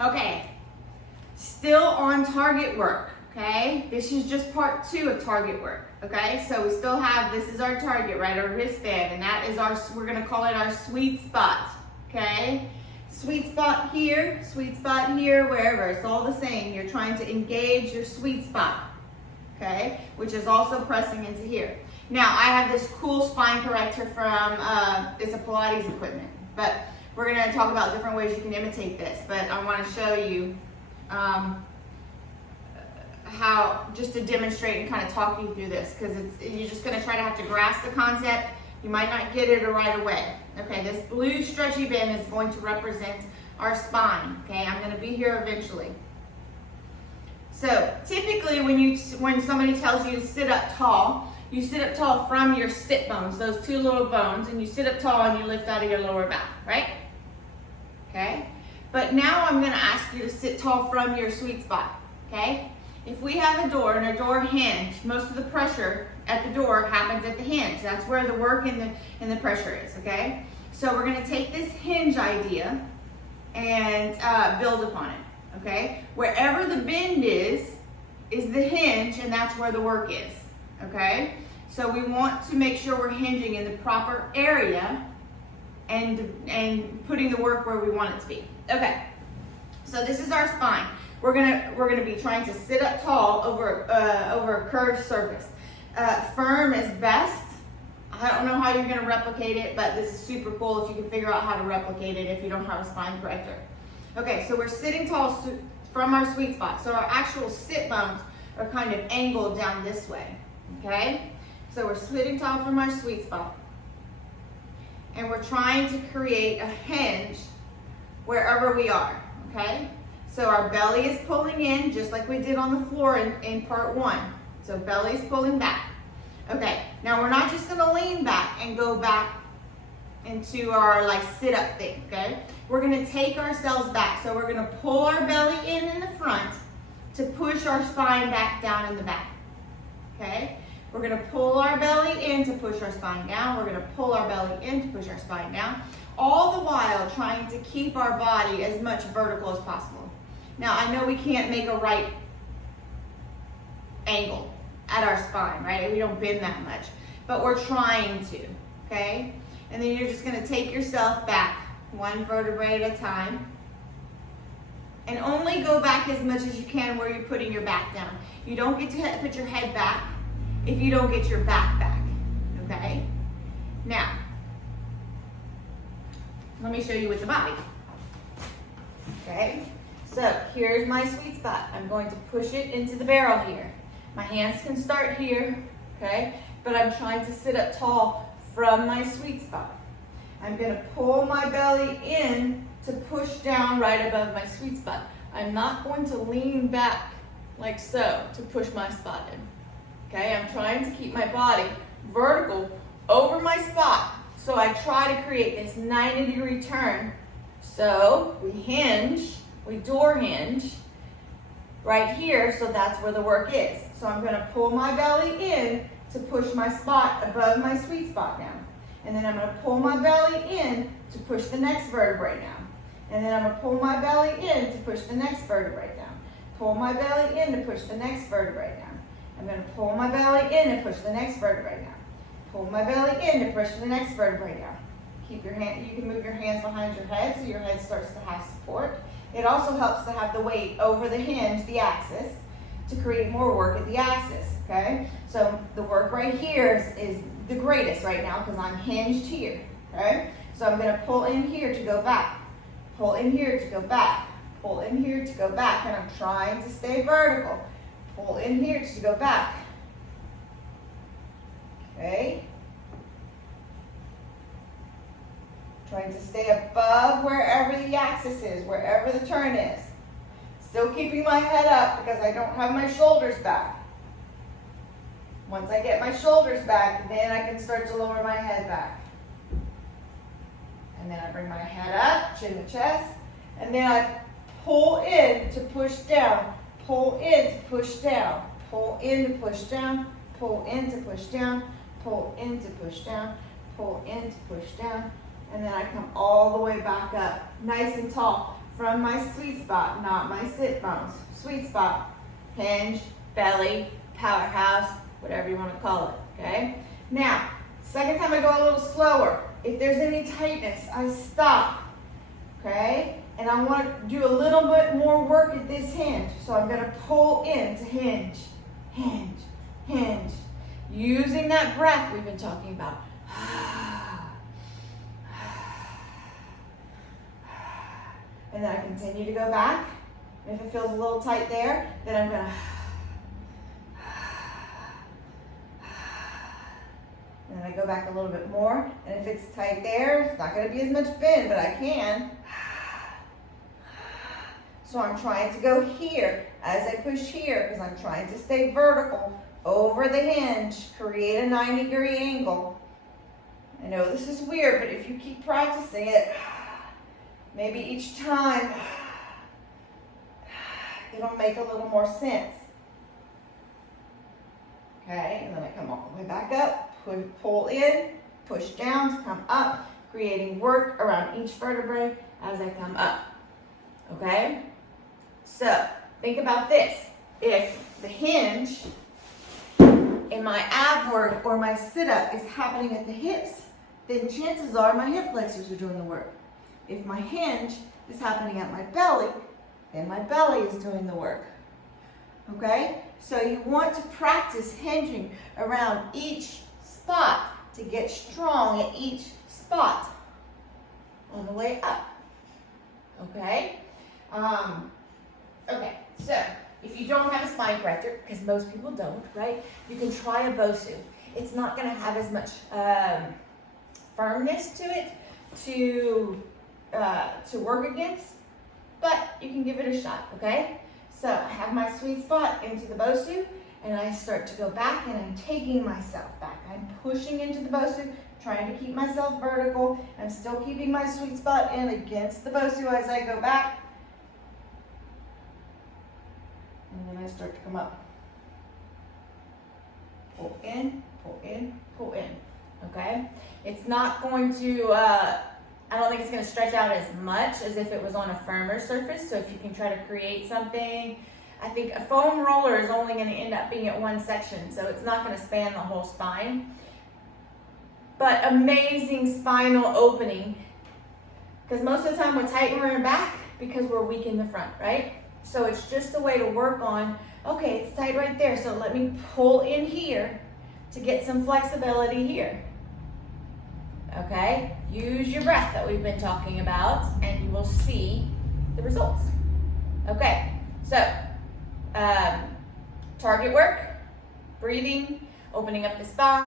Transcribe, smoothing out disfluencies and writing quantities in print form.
Okay, still on target work, okay? This is just part 2 of target work, okay? So we still have, this is our target, right? Our wristband, and that is our, we're gonna call it our sweet spot, okay? Sweet spot here, wherever, it's all the same. You're trying to engage your sweet spot, okay? Which is also pressing into here. Now, I have this cool spine corrector from, it's a Pilates equipment, but we're gonna talk about different ways you can imitate this, but I wanna show you how, just to demonstrate and kind of talk you through this, because you're just gonna try to have to grasp the concept. You might not get it right away. Okay, this blue stretchy band is going to represent our spine. Okay, I'm gonna be here eventually. So typically when somebody tells you to sit up tall, you sit up tall from your sit bones, those 2 little bones, and you sit up tall and you lift out of your lower back, right? Okay, but now I'm gonna ask you to sit tall from your sweet spot, okay? If we have a door and a door hinge, most of the pressure at the door happens at the hinge. That's where the work and the pressure is, okay? So we're gonna take this hinge idea and build upon it, okay? Wherever the bend is the hinge, and that's where the work is, okay? So we want to make sure we're hinging in the proper area and putting the work where we want it to be. Okay, so this is our spine. We're gonna be trying to sit up tall over a curved surface. Firm is best. I don't know how you're gonna replicate it, but this is super cool if you can figure out how to replicate it if you don't have a spine corrector. Okay, so we're sitting tall from our sweet spot. So our actual sit bones are kind of angled down this way, okay? So we're sitting tall from our sweet spot. And we're trying to create a hinge wherever we are, okay? So our belly is pulling in, just like we did on the floor in part 1. So belly is pulling back. Okay, now we're not just gonna lean back and go back into our like sit-up thing, okay? We're gonna take ourselves back. So we're gonna pull our belly in the front to push our spine back down in the back, okay? We're gonna pull our belly in to push our spine down. We're gonna pull our belly in to push our spine down, all the while trying to keep our body as much vertical as possible. Now, I know we can't make a right angle at our spine, right? We don't bend that much, but we're trying to, okay? And then you're just gonna take yourself back 1 vertebrae at a time, and only go back as much as you can where you're putting your back down. You don't get to put your head back if you don't get your back back, okay? Now, let me show you with the body, okay? So here's my sweet spot. I'm going to push it into the barrel here. My hands can start here, okay? But I'm trying to sit up tall from my sweet spot. I'm gonna pull my belly in to push down right above my sweet spot. I'm not going to lean back like so to push my spot in, okay? I'm trying to keep my body vertical over my spot. So I try to create this 90-degree turn. So we hinge, we door hinge right here, so that's where the work is. So I'm gonna pull my belly in to push my spot above my sweet spot down. And then I'm gonna pull my belly in to push the next vertebrae down. And then I'm gonna pull my belly in to push the next vertebrae down. Pull my belly in to push the next vertebrae down. I'm gonna pull my belly in and push the next vertebrae down. Pull my belly in to push the next vertebrae down. Keep your hand, you can move your hands behind your head so your head starts to have support. It also helps to have the weight over the hinge, the axis, to create more work at the axis, okay? So the work right here is the greatest right now because I'm hinged here, okay? So I'm gonna pull in here to go back, pull in here to go back, pull in here to go back, and I'm trying to stay vertical. Pull in here to go back, okay? Trying to stay above wherever the axis is, wherever the turn is. Still keeping my head up because I don't have my shoulders back. Once I get my shoulders back, then I can start to lower my head back. And then I bring my head up, chin to chest, and then I pull in to push down, pull in to push down, pull in to push down, pull in to push down, pull in to push down, pull in to push down, and then I come all the way back up, nice and tall from my sweet spot, not my sit bones. Sweet spot, hinge, belly, powerhouse, whatever you want to call it, okay? Now, second time I go a little slower. If there's any tightness, I stop, okay? And I want to do a little bit more work at this hinge. So I'm going to pull in to hinge, hinge, hinge. Using that breath we've been talking about. And then I continue to go back. And if it feels a little tight there, then I'm going to. And then I go back a little bit more. And if it's tight there, it's not going to be as much bend, but I can. So I'm trying to go here as I push here because I'm trying to stay vertical over the hinge, create a 90-degree angle. I know this is weird, but if you keep practicing it, maybe each time it'll make a little more sense. Okay, and then I come all the way back up, pull in, push down to come up, creating work around each vertebrae as I come up. Okay? So, think about this. If the hinge in my ab work or my sit-up is happening at the hips, then chances are my hip flexors are doing the work. If my hinge is happening at my belly, then my belly is doing the work. Okay? So you want to practice hinging around each spot to get strong at each spot on the way up. Okay? Okay, so if you don't have a spine corrector, because most people don't, right? You can try a Bosu. It's not going to have as much firmness to it to work against, but you can give it a shot, okay? So I have my sweet spot into the Bosu, and I start to go back, and I'm taking myself back. I'm pushing into the Bosu, trying to keep myself vertical. I'm still keeping my sweet spot in against the Bosu as I go back. And then I start to come up. Pull in, pull in, pull in, okay? It's not going to, I don't think it's gonna stretch out as much as if it was on a firmer surface. So if you can try to create something, I think a foam roller is only gonna end up being at one section, so it's not gonna span the whole spine. But amazing spinal opening, because most of the time we're tight in our back because we're weak in the front, right? So it's just a way to work on, okay, it's tight right there, so let me pull in here to get some flexibility here. Okay, use your breath that we've been talking about and you will see the results. Okay, so target work, breathing, opening up the spine.